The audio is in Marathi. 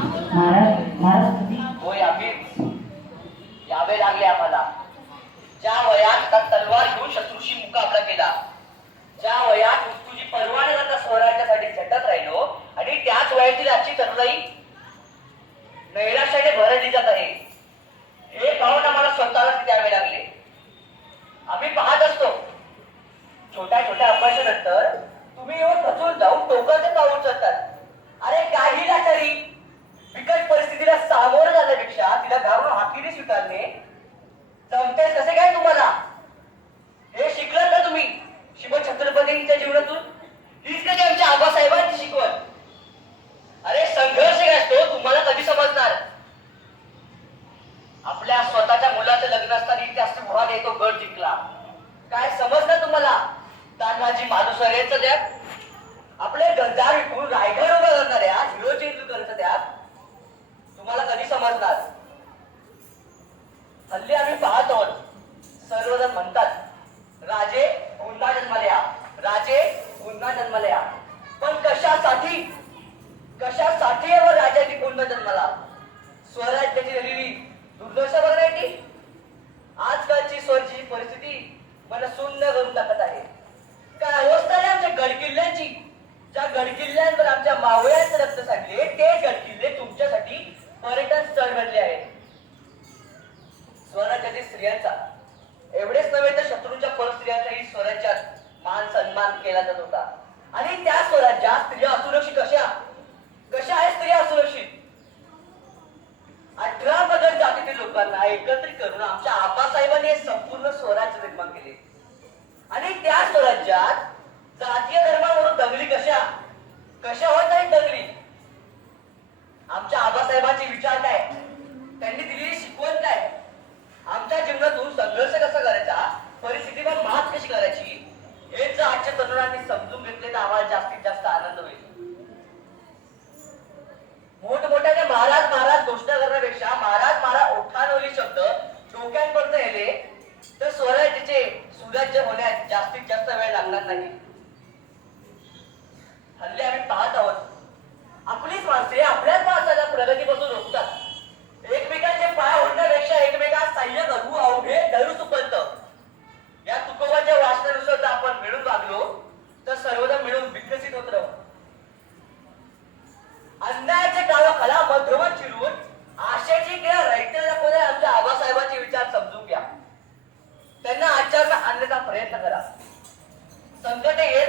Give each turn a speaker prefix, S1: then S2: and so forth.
S1: महाराज महाराज
S2: होय आम्हीच यावे लागले आम्हाला. ज्या वयात तलवार घेऊन शत्रूशी मुकाबला केला ज्या वयात तुझी परवा न स्वराज्यासाठी हातीने संपते कसे काय तुम्हाला? हे शिकलं का तुम्ही? शिव छत्रपतींच्या जीवनातून? हीच कधी आमच्या आबासाहेबांची शिकवण? अरे संघर्ष काय असतो? तुम्हाला कधी समजणार? आपल्या स्वतःच्या मुलाचं लग्न असताना इथे असं घोडा येतो गड जिंकला. काय समजलं तुम्हाला? तान्हाजी मालुसरेचं द्या आपले गद्दार विकून रायगड उभं करणाऱ्या हिरो करत द्या तुम्हाला कधी समजणार? मला शून्य करून टाकत आहे. काय अवस्था आहे आमच्या गडकिल्ल्यांची ज्या गडकिल्ल्यांवर आमच्या मावळ्यांचं रक्त साठले ते गडकिल्ले तुमच्यासाठी पर्यटन स्थळ बनले आहेत स्वराज्यातील स्त्रियांचा एवढेच नव्हे तर शत्रूंच्या परस्त्रियांचाही स्वराज्यात मान सन्मान केला जात होता. आणि त्या स्वराज्यात स्त्रिया असुरक्षित कशा कशा आहेत स्त्रिया असुरक्षित अठरा पगड जातीतील लोकांना एकत्रित करून आमच्या आबासाहेबांनी हे संपूर्ण स्वराज्य निर्माण केले. आणि त्या स्वराज्यात जातीय धर्मावरून दंगली कशा कशा होत आहेत दंगली आमच्या आबासाहेबांचे विचार काय त्यांनी दिलेली शिकवण काय आमच्या जीवनातून संघर्ष कसा करायचा परिस्थितीवर मात कशी करायची हेच जर आजच्या तरुणांनी समजून घेतले तर आम्हाला जास्तीत जास्त आनंद होईल मोठमोठ्याने महाराज महाराज घोषणा करण्यापेक्षा महाराज महाराज ओठानवली शब्द डोक्यांपर्यंत येले तर स्वराज्याचे सुराज्य होण्यास जास्तीत जास्त लागणार नाही. हल्ली आम्ही पाहत आहोत. आपलीच माणसे आपल्याच माणसाला प्रगतीपासून रोखतात. एकमेकांचे पाय होण्यापेक्षा एकमेकांना सहाय्य करू अवघे धरू सुपंत. या तुकोबाच्या वाचनानुसार जर आपण मिळून वागलो तर सर्वजण मिळून विकसित होत राहू. अन्यायाचे काळोखाला मध्यमत चिरून आशेची 整个内容。